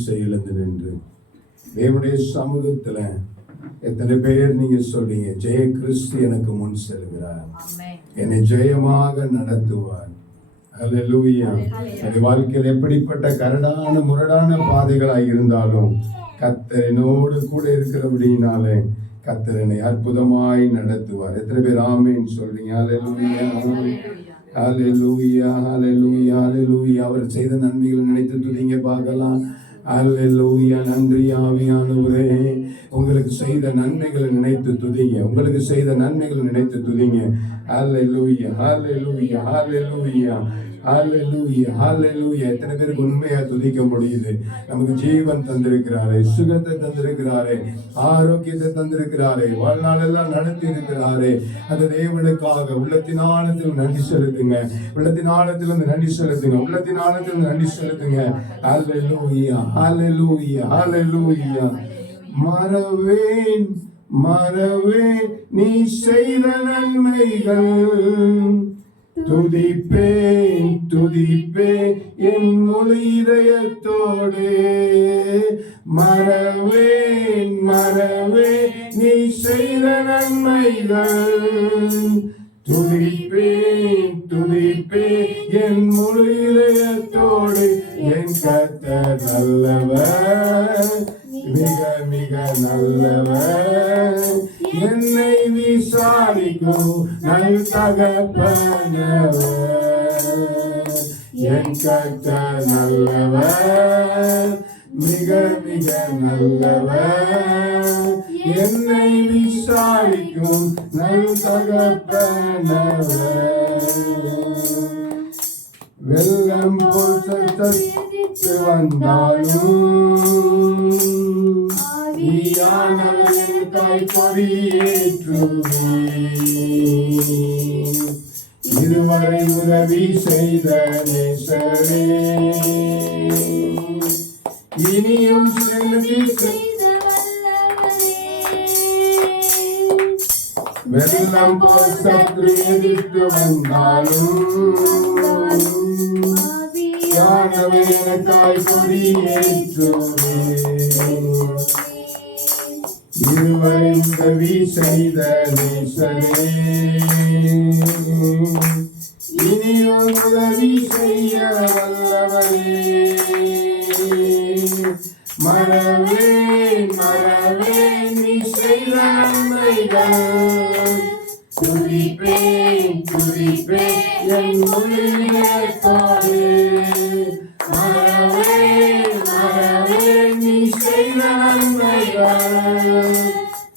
வரிசை எழுந்து நின்று தேவனுடைய சமூகத்துல எத்தனை பேர் நீங்க சொல்றீங்க, ஜெய கிறிஸ்து எனக்கு முன் செல்கிறார், என்னை ஜெயமாக நடத்துவார். அல்லேலூயா. என்னுடைய வாழ்க்கையில் எப்படிப்பட்ட கரடான முரடான பாதைகளாக இருந்தாலும் கர்த்தர் என்னோடு கூட இருக்கிறபடினாலே கர்த்தர் என்னை அற்புதமாய் நடத்துவார். எத்தனை பேர் ஆமென் சொல்றீங்க? அல்லேலூயா, அல்லேலூயா, அல்லேலூயா, அல்லேலூயா. அவர் செய்த நன்மைகளை நினைத்து துதிங்க பார்க்கலாம். அல்லேலூயா. நன்றி ஆவியானவரே, உங்களுக்கு செய்த நன்மைகளை நினைத்து துதிங்க, உங்களுக்கு செய்த நன்மைகளை நினைத்து துதிங்க. அல்லேலூயா, அல்லேலூயா, அல்லேலூயா, அல்லேலூயா, அல்லேலூயா. எத்தனை பேருக்கு உண்மையா துதிக்க முடியுது? நமக்கு ஜீவன் தந்திருக்கிறாரே, சுகத்தை தந்திருக்கிறாரே, ஆரோக்கியத்தை தந்திருக்கிறாரே, வாழ்நாள் எல்லாம் நடத்தி இருக்கிறாரே. அந்த தேவனுக்காக உள்ளத்தின் ஆழத்தில் நன்றி செலுத்துங்க, உள்ளத்தின் ஆழத்தில் நன்றி செலுத்துங்க, உள்ளத்தின் ஆழத்தில் நன்றி செலுத்துங்க. அல்லேலூயா, அல்லேலூயா, அல்லேலூயா. மறவேன் மறவேன் நீ செய்த நன்மைகள், துதிப்பேன் துதிப்பேன் என் முழு இதயத்தோடு. மறவேன் மறவேன் நீ செய்த நன்மைகள், துதிப்பேன் துதிப்பேன் என் முழு இதயத்தோடு. என் கர்த்தர் நல்லவர், மிக மிக நல்லவர், என்னை விசாரிக்கும் நல் தகப்பனவர். என் கர்த்தர் நல்லவர், மிக மிக நல்லவர், என்னை விசாரிக்கும் நல் தகப்பனவர். வெள்ளம் போல் சத்தத்து வந்தாலும் நீயானவரின் கைப்பொறியேற்றுவே. இதுவரை உதவி செய்த நேசரே, இனியும் வெள்ளம் போல் சற்று எதிர்த்து வந்தாலும் எனக்காய் கொடியேற்றுவே. இதுவரை உதவி செய்த நேசரே, இனியும் உதவி செய்ய வல்லவரே. மறவேன் மறவேன் நீ செய்த நன்மைகள், துதிப்பேன் துதிப்பேன் என் முழு இதயத்தோடு. மறவேன் மறவேன் நீ செய்த நன்மைகள்,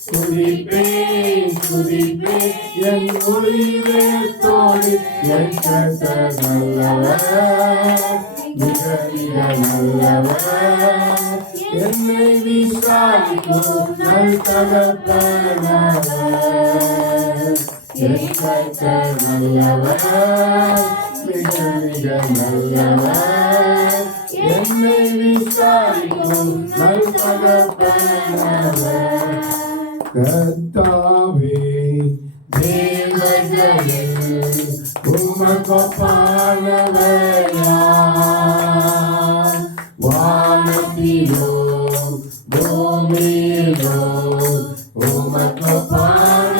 துதிப்பேன் துதிப்பேன் என் முழு இதயத்தோடு. என் கர்த்தர் நல்லவர், மிக மிக நல்லவர், என்னை விசாரிக்கும் நல் தகப்பனவர். என் கர்த்தர் நல்லவர், மிக மிக நல்லவர், என்னை விசாரிக்கும் நல் தகப்பனவர். கர்த்தாவே தேவர்களில் உமக்கொப்பானவர் யார்? வானத்திலோ பூமியிலோ உமக்கொப்பானவர்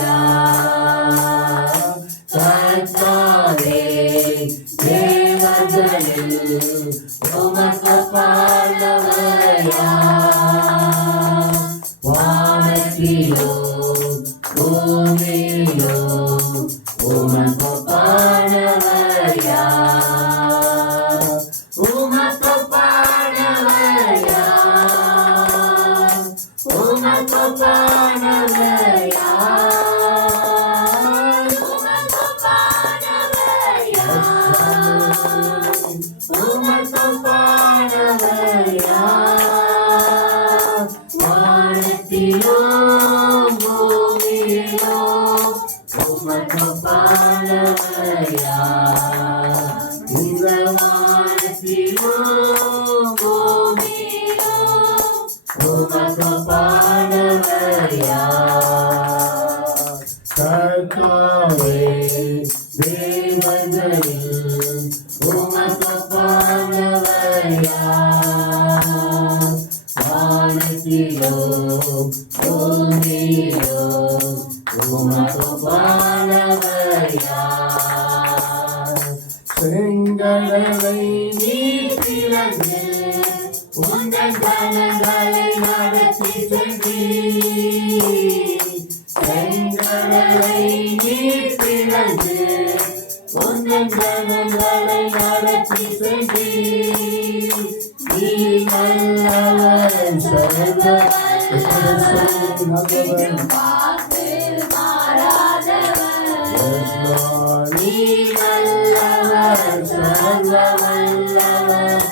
யார்? கர்த்தாவே தேவர்களில் உமக்கொப்பானவர் யார்? வானத்திலோ பூமியிலோ உமக்கொப்பானவர் யார்? உமக்கொப்பானவர் யார்? உமக்கொப்பானவர் யார்? உமக்கொப்பானவர் யார்? உமக்கொப்பானவர் யார்? வானத்திலோ பூமியிலோ உமக்கொப்பானவர் யார்? இந்த வானத்திலோ பூமியிலோ உமக்கொப்பானவர் யார்? கர்த்தாவே தேவர்களில் உமக்கொப்பானவர் யார்? வானத்திலோ பூமியிலோ உமக்கொப்பானவர் யார்? செங்கடலை நீர் பிளந்து உங்கள் ஜனங்களை நடத்தி சென்றீர். செங்கடலை நீர் பிளந்து உங்கள் ஜனங்களை நடத்தி சென்றீர். நீ நல்லவர் சர்வவல்லவர். நீ நல்லவர் சர்வவல்லவர்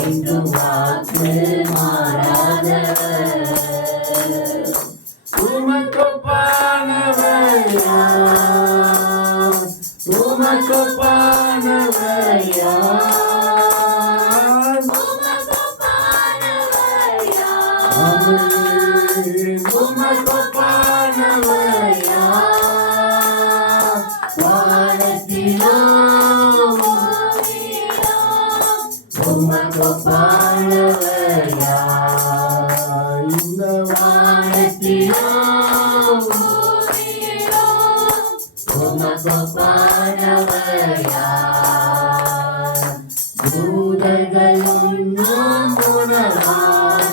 என்று வாக்கு மாறாதவர். உமக்கொப்பானவர் யார்? உமக்கொப்பானவர் யார்? உமக்கொப்பானவர் யார்? வானத்திலோ உமக்கொப்பானவர் யார்? இந்த வானத்திலோ உமக்கொப்பானவர் யார்? தூதர்கள் உண்ணும் உணவால்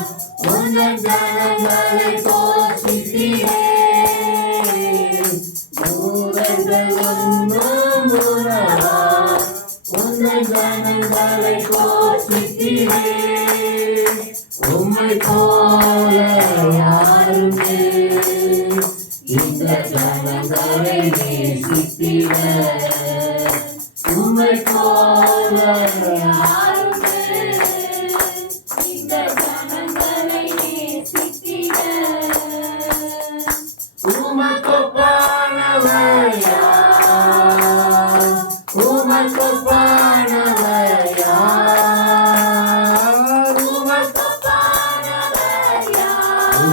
உங்கள் ஜனங்களை போஷித்தீரே. தூதர்கள் உண்ணும் உணவால் உங்கள் ஜனங்களை போஷித்தீரே. உம்மை போல யாருமே இந்த ஜனங்களை நேசித்திட. உம்மை போல யாருமே இந்த ஜனங்களை நேசித்திட. உமக்கொப்பானவர் யார்? உமக்கொப்பானவர் யார்? உமக்கொப்பானவர் யார்?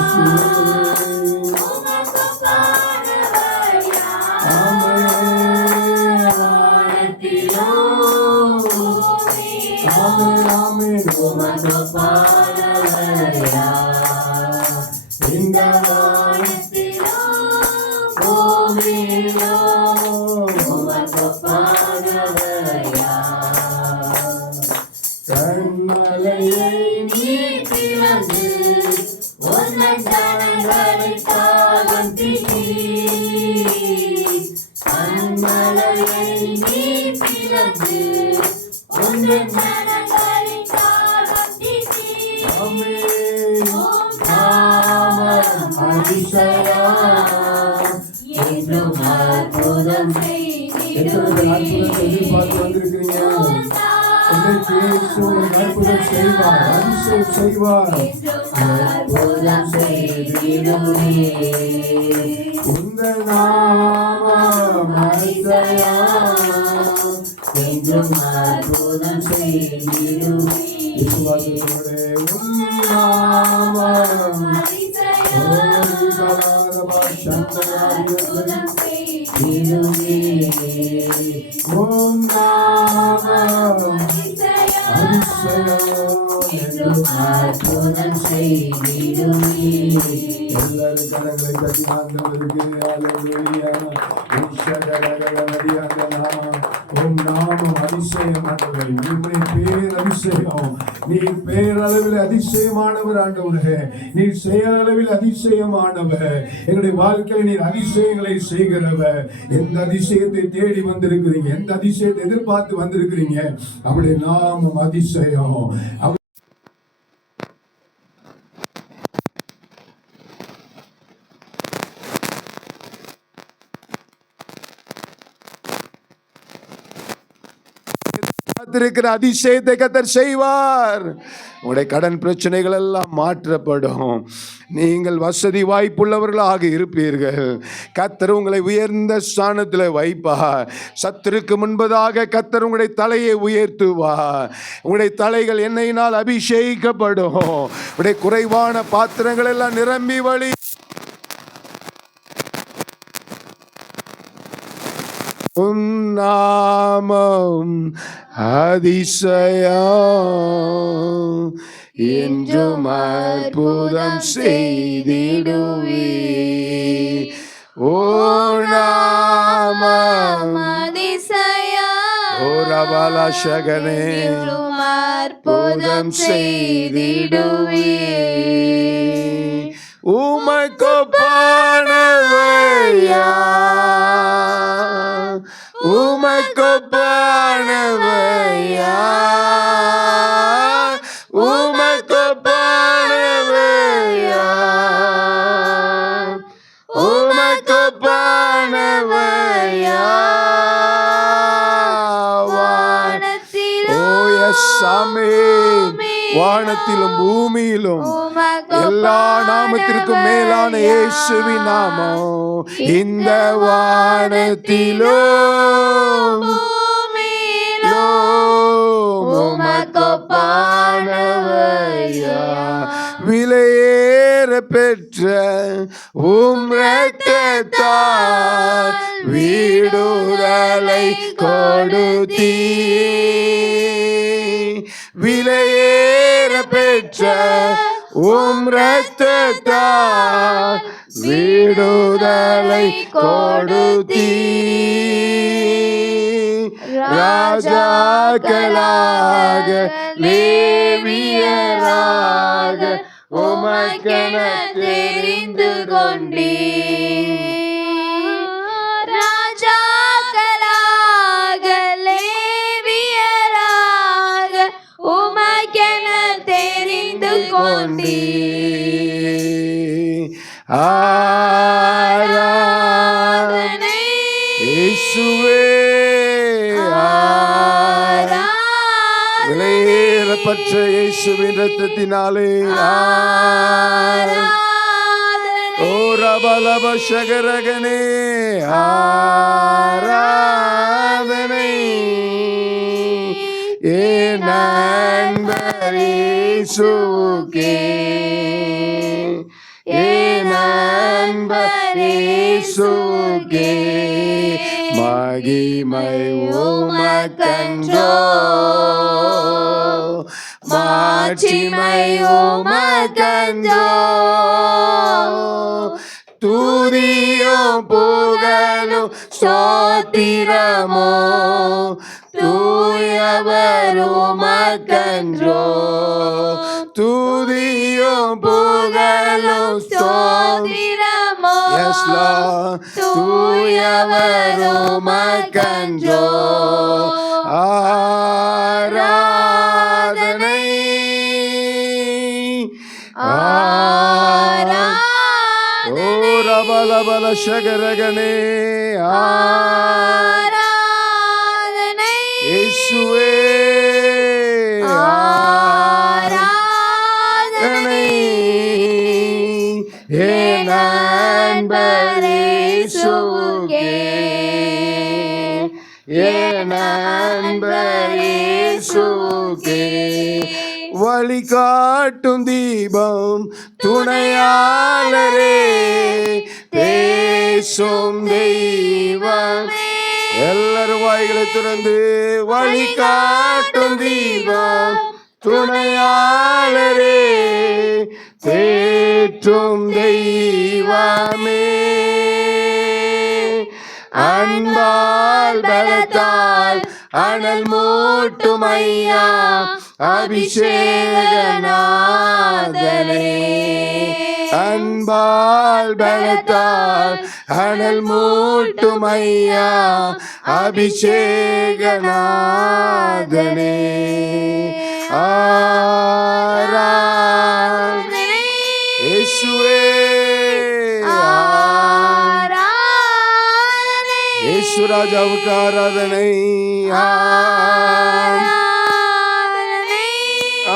உமக்கொப்பானவர் யார்? வானத்திலோ உமக்கொப்பானவர் யார்? இந்த வானத்திலோ பூமியிலோ உமக்கொப்பானவர் யார்? கண்மலையை நீர் பிளந்து உங்கள் ஜனங்களை தாகம் தீட்டீர். கண்மலையை நீர் பிளந்து உங்கள் ஜனங்களை தாகம் தீட்டீர். அதிசயம் என்றும் அற்புதம் எதிர்பார்த்து வந்திருக்கிறீங்க. அற்புதம் செய்வார், அதிசயம் செய்வார். அற்புதம் செய்திடுமே இந்த நாமம். அதிசயம் என்றும் அற்புதம் செய்திடுமே. விசுவாசத்தோடு உம் நாமம் உம் நாமம் அதிசயம் அற்புதம் செய்திடுமே. எல்லாரும் கரங்களை தட்டி ஆண்டவருக்கு அல்லேலூயா. உம் நாமம் அதிசயம் ஆண்டவரே. உம்முடைய பேர் அதிசயம். நீர் பேரளவில் அதிசயமானவர் ஆண்டவரே. நீர் செயலளவில் அதிசயமானவர். எங்களுடைய வாழ்க்கையில் நீர் அதிசயங்களை செய்கிறவர். எந்த அதிசயத்தை தேடி வந்திருக்கிறீங்க, எந்த அதிசயத்தை எதிர்பார்த்து வந்திருக்கிறீங்க, அப்படி நாமம் அதிசயம். இருக்கிற அதிசயத்தை கர்த்தர் செய்வார். உங்களுடைய கடன் பிரச்சனைகள் எல்லாம் மாற்றப்படும். நீங்கள் வசதி வாய்ப்புள்ளவர்களாக இருப்பீர்கள். கர்த்தர் உங்களை உயர்ந்த ஸ்தானத்தில் வைப்பார். சத்துருக்கு முன்பதாக கர்த்தர் உங்களுடைய தலையை உயர்த்துவார். உங்களுடைய தலைகள் எண்ணெயினால் அபிஷேகிக்கப்படும். உங்களுடைய குறைவான பாத்திரங்கள் எல்லாம் நிரம்பி வழி. உம் நாமம் அதிசயம், என்றும் அற்புதம் செய்திடுவே. ஓ நாமம் அதிசயம், ஓ ரபாலா சகனே, அற்புதம் செய்திடுவே. உமக்கொப்பானவையா, உமக்கொப்பானவையா, உமக்கொப்பானவையா, உமக்கொப்பானவையா. வானத்திலும் சாமி, வானத்திலும் பூமியிலும் எல்லா நாமத்திற்கும் மேலான இயேசுவின் நாமம். இந்த வானத்திலும் உமக்கொப்பானவையா, விலையேற பெற்ற இரத்தத்தால் விடுதலை கொடுத்தீ. விலையேற பெற்ற இரத்தத்தால் விடுதலை கொடுத்தீ. ராஜாக்களாக லேவியராக உமக்கென தெரிந்து கொண்டீ. ராஜாக்களாக லேவியராக உமக்கென தெரிந்து கொண்டீ. ஆராதனை இயேசுவே, விலையேறப்பட்ட இயேசுவின் இரத்தத்தினாலே. ஓ ரபலப சகரகனே, ஆராதனை என் நண்பர் இயேசுவுக்கே, என் நண்பர் இயேசுவுக்கே. மகிமை உமக்கன்றோ, மாட்சிமை உமக்கன்றோ. துதியும் புகழும் ஸ்தோத்திரமோ தூயவர் உமக்கன்றோ. துதியும் புகழும் ஸ்தோத்திரமோ தூயவர் உமக்கன்றோ. ஆராதனை ஓ ரபலபல சகரகனே, ஆராதனை இயேசுவே, ஆராதனை என் நண்பர் இயேசுவுக்கே, என் நண்பர் இயேசுவுக்கே. வழிகாட்டும் தீபம் துணையாளரே, பேசும் தெய்வமே. எல்லாரும் வாய்களை திறந்து, வழிகாட்டும் தீபம் துணையாளரே, தேற்றும் தெய்வமே. அன்பால் பலத்தால் அனல் மூட்டும் ஐயா, அபிஷேகநாதனே. அன்பால் பலத்தால் அனல் மூட்டும் ஐயா, அபிஷேகநாதனே. ஆராதனை இயேசுவே, இயேசு ராஜாவுக்கு ஆராதனை.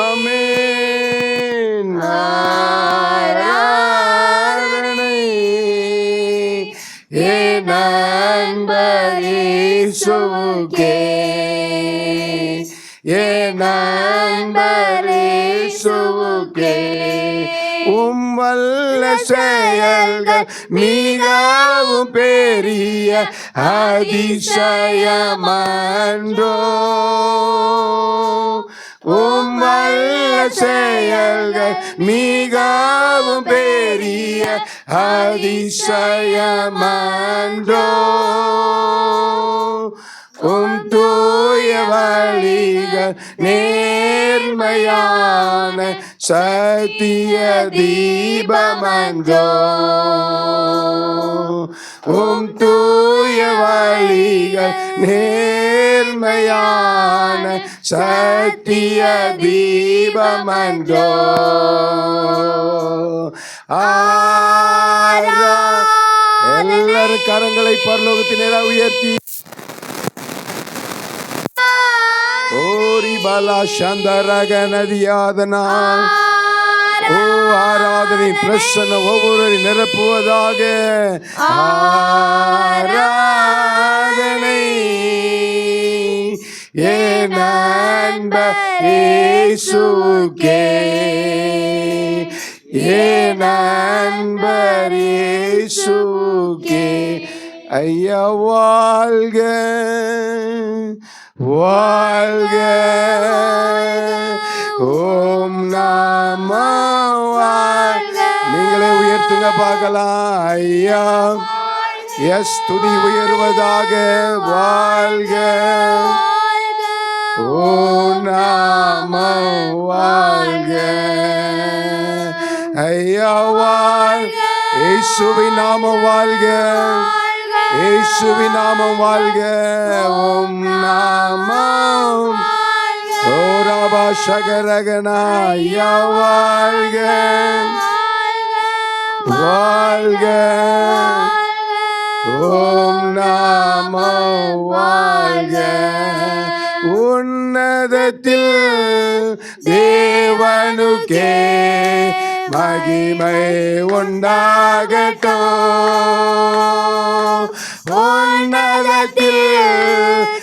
ஆமென். ஆராதனை என் நண்பர் இயேசுவுக்கே, என் நண்பர் இயேசுவுக்கே. உம் வல்ல செயல்கள் மிகவும் பெரிய அதிசயமன்றோ. உம் வல்ல செயல்கள் மிகவும் பெரிய அதிசயமன்றோ. உம் தூய வழிகள் நேர்மையான சத்திய தீபமன்றோ. உம் தூய வழிகள் நேர்மையான சத்திய தீபமன்றோ. எல்லாரும் கரங்களை பரலோகத்தின் நேராக உயர்த்தி ஓரி பாலா சந்தரக நதியாதனா. ஓ ஆராதனை பிரசன்ன ஒவ்வொரு நிரப்புவதாக. ஆராதனை என் அன்பர் இயேசுவுக்கே, என் அன்பர் இயேசுவுக்கே. ஐயா வாழ்க வாழ்க. ஓம் நம வாழ்க. நீங்களே உயர்த்துங்க பார்க்கலாம். ஐயா எஸ் துதி உயர்வதாக. வாழ்க. ஓம் நம வாழ்க. ஐயா வாழ்க. இயேசுவின் நாமம் வாழ்க. இயேசுவின் நாமம் வாழ்க. ஓம் நாமம் ஓராபா சகரகனா. ஐயா வாழ்க வாழ்க. ஓம் நாமம் வாழ்க. உன்னதத்தில் தேவனுக்கே மகிமை உண்டாகட்டும். உன்னதத்தில்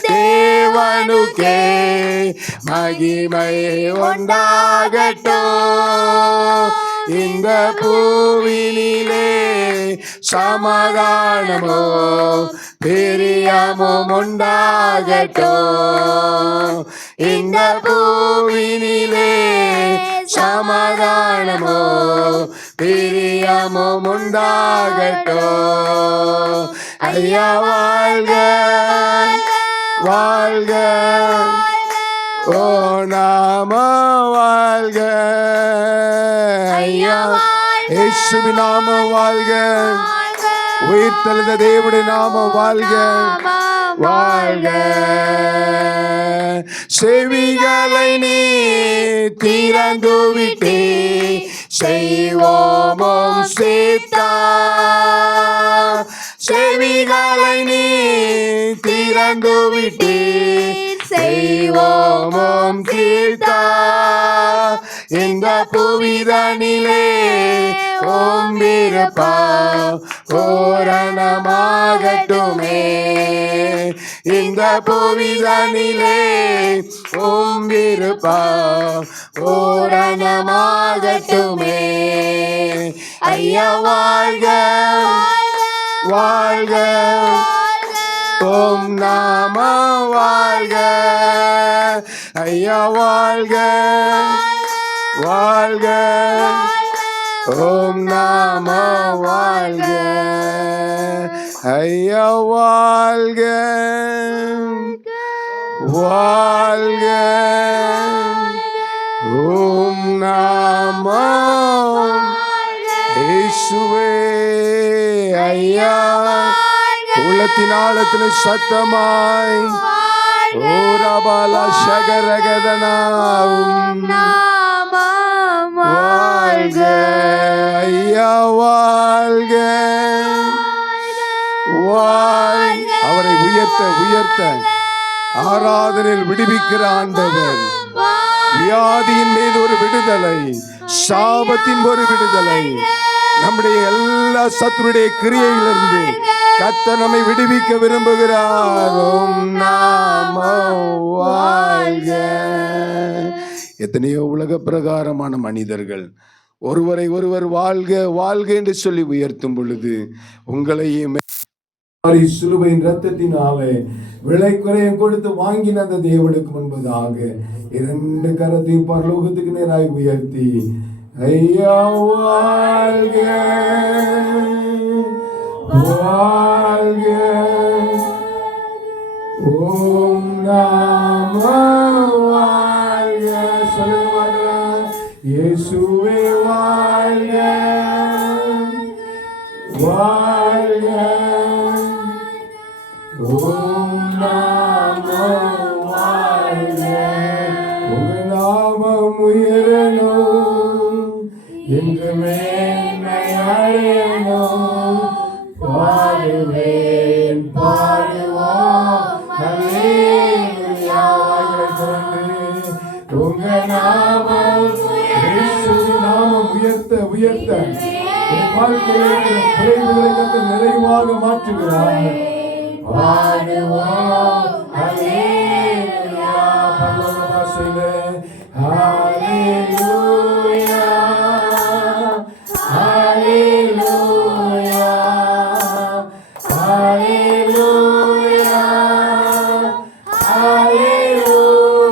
தேவனுக்கே மகிமை உண்டாகட்டும். இந்த பூவினிலே சமாதானமோ பிரியமும் உண்டாகட்டும். இந்த பூவினிலே சமாதானமோ பிரியமும் உண்டாகட்டும். ஐயா வாழ்க வாழ்க. ஓ நாம வாழ்க. ஐயா இயேசுவின் நாமம் வாழ்க. உயிர்த்தெழுந்த தேவனுடைய நாமம் வாழ்க வாழ்க. செவிகளை நீ திறந்து விட்டே செய்வோமும் சீதா. செவிகளை நீ திறந்து விட்டே செய்வோமும் சீதா. இந்த புவிதனிலே ஓம் விருப்பா பூரணமாகட்டுமே. இந்த புவிதனிலே ஓம் விருப்பா பூரணமாகட்டுமே. ஐயா வாழ்க வாழ்க. ஓம் நாம வாழ்க. ஐயா வாழ்க வாழ்க. ஓம் நாம வாழ்க. ஐயா வாழ்க வாழ்க. ஓம் நாம இயேசுவே. ஐயா உள்ளத்தின் ஆழத்தில் சத்தமாய் ஓரபாலா சகரகதனாவும் வாழ்க. ஐயா வாழ்க வாழ்க. அவரை உயர்த்த உயர்த்த ஆராதனையில் விடுவிக்கிற ஆண்டவர். வியாதியின் மீது ஒரு விடுதலை, சாபத்தின் ஒரு விடுதலை, நம்முடைய எல்லா சத்துருடைய கிரியையிலிருந்து கர்த்தர் நம்மை விடுவிக்க விரும்புகிறார். ஓம் நாம வாழ்க. எத்தனையோ உலக பிரகாரமான மனிதர்கள் ஒருவரை ஒருவர் வாழ்க வாழ்க என்று சொல்லி உயர்த்தும் பொழுது உங்களையும் சிலுவையின் ரத்தத்தினாலே விலை குறையம் கொடுத்து வாங்கின அந்த தேவனுக்கு முன்பதாக 2 கரத்தையும் பரலோகத்துக்கு நேராய் உயர்த்தி ஐயா வாழ்க வாழ்க ஓம் நம வாழ்க சொல்லுவாங்க இயேசுவே வாழ்க வாழ்க ஓம் நம வாழ்க உங்கள் நாமம் உயரணும் என்று மேன்மை அடையணும் பாடுவேன் பாடுவோம் அல்லேலூயா உங்கள் நாமம் இயேசுவின் நாமம் உயர்த்த உயர்த்த என் வாழ்க்கையில் குறைவுகளை கண்டு நிறைவாக மாற்றுகிறார் பாடுவோம் அல்லேலூயா பரலோக பாஷையிலே ஹalleluya ஹalleluya ஹalleluya ஹalleluya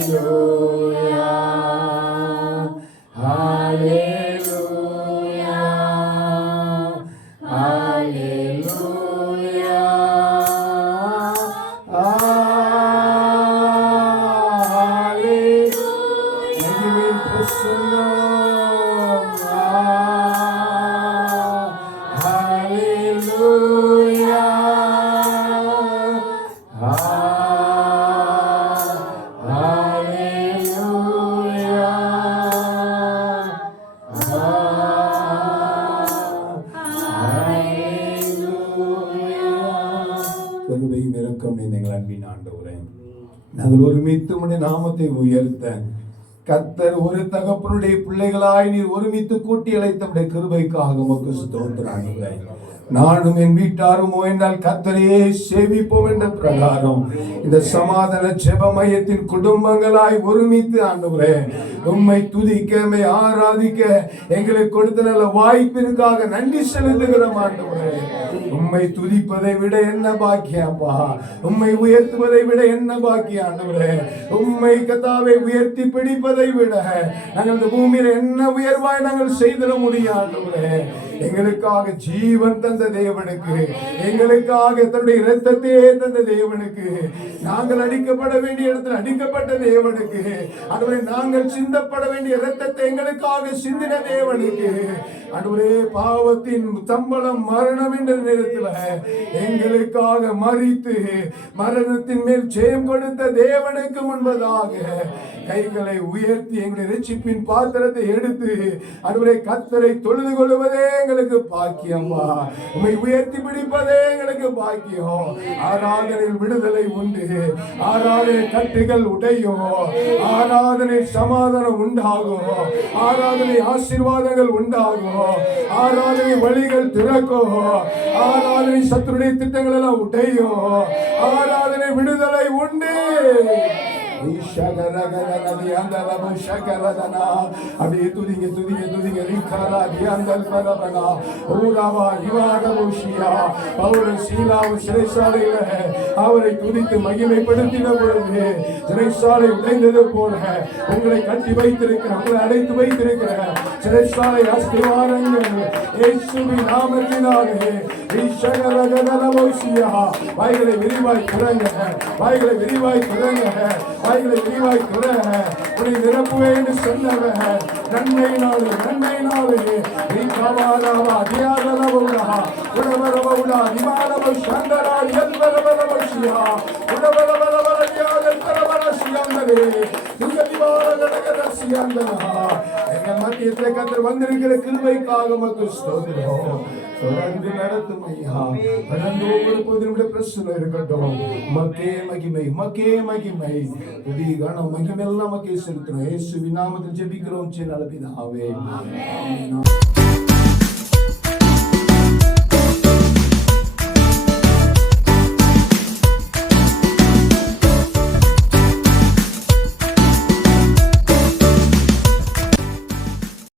ஹalleluya கிருபையும் இரக்கம் நீங்கள் அன்பின் ஆண்டவரே, நாங்கள் ஒருமித்து உம்முடைய நாமத்தை உயர்த்த கர்த்தர் ஒரு தகப்பனுடைய பிள்ளைகளாய் நீர் ஒருமித்து கூட்டி அழைத்த கிருபைக்காக உமக்கு ஸ்தோத்திரம் ஆண்டவரே. நானும் என் வீட்டாருமோ என்றால் கர்த்தரையே சேவிப்போம் என்ற பிரகாரம் இந்த சமாதான ஜெப மையத்தின் குடும்பங்களாய் ஒருமித்து ஆண்டவரே உம்மை துதிக்க உம்மை ஆராதிக்க எங்களுக்கு கொடுத்த நல்ல வாய்ப்பிற்காக நன்றி செலுத்துகிறோம் ஆண்டவரே. உம்மை துதிப்பதை விட என்ன பாக்கியப்பா, உம்மை உயர்த்துவதை விட என்ன பாக்கியம் ஆண்டவரே. உம்மை கர்த்தாவே உயர்த்தி பிடிப்பதை விட நாங்கள் இந்த பூமியில என்ன உயர்வாய் நாங்கள் செய்திட முடியும் ஆண்டவரே. எங்களுக்காக ஜீவன் தந்த தேவனுக்கு, எங்களுக்காக தன்னுடைய இரத்தத்தையே தந்த தேவனுக்கு, நாங்கள் அடிக்கப்பட வேண்டிய இடத்தில் அடிக்கப்பட்ட தேவனுக்கு, ஆண்டவரே நாங்கள் சிந்தப்பட வேண்டிய இரத்தத்தை எங்களுக்காக சிந்தின தேவனுக்கு, ஆண்டவரே பாவத்தின் சம்பளம் மரணம் என்ற நேரத்தில் எங்களுக்காக மரித்து மரணத்தின் மேல் ஜெயம் கொடுத்த தேவனுக்கு முன்பதாக கைகளை உயர்த்தி எங்களுடைய இரட்சிப்பின் பாத்திரத்தை எடுத்து ஆண்டவரே கர்த்தரை தொழுது கொள்வதே எங்களுக்கு பாக்கியம்மா. உம்மை உயர்த்தி பிடிப்பதே எங்களுக்கு பாக்கியம். ஆராதனையில் விடுதலை உண்டு, ஆராதனை கட்டுகள் உடையும், ஆராதனை சமாதானம் உண்டாகும், ஆராதனை ஆசீர்வாதங்கள் உண்டாகும், ஆராதனை வழிகள் திறக்கும், ஆராதனை சத்துருடைய திட்டங்கள் எல்லாம் உடையும், ஆராதனை விடுதலை உண்டு. அப்படியே துதிங்க துதிங்க துதிங்க ரிகாரா தியாந்தல் பரபனா ஓராவா இவாகபோஷியா பவுல் சீலாவும் சிறைச்சாலையில அவரை துதித்து மகிமைப்படுத்தின பொழுது சிறைச்சாலை உடைந்தது போல உங்களை கட்டி வைத்திருக்கிற, உங்களை அடைத்து வைத்திருக்கிற சிறைச்சாலை அஸ்திவாரங்கள் இயேசுவின் நாமத்தினாலே வாய்களை விரிவாய் திறங்க, வாய்களை விரிவாய் திறங்க, வாய்களை விரிவாய் திறங்க. உன்னை நிரப்புவே என்று சொன்னவன் நன்மையினாலே நன்மையினாலே நீ காவாராவா தியாகரவுடா உடவரவுடா திமாரவ சந்தரா எல்வரவரவசியா உடவரவரவர தியாகரவரசியாந்தரே துகதிவாரகரசியாந்தரா. எங்கள் மத்தியத்திலே கர்த்தர் வந்திருக்கிற கிருபைக்காக மக்கள் ஸ்தோத்திரம். தொடர்ந்து நடத்தும் ஐயா, கடந்து ஒவ்வொரு பொழுதும் பிரச்சனை இருக்கட்டும். மக்கே மகிமை, மக்கே மகிமை, துதி கனம் மகிமை எல்லாம் மக்கே செலுத்தணும். இயேசுவின் நாமத்தில் ஜெபிக்கிறோம். சின்ன பிதாவே. ஆமென்.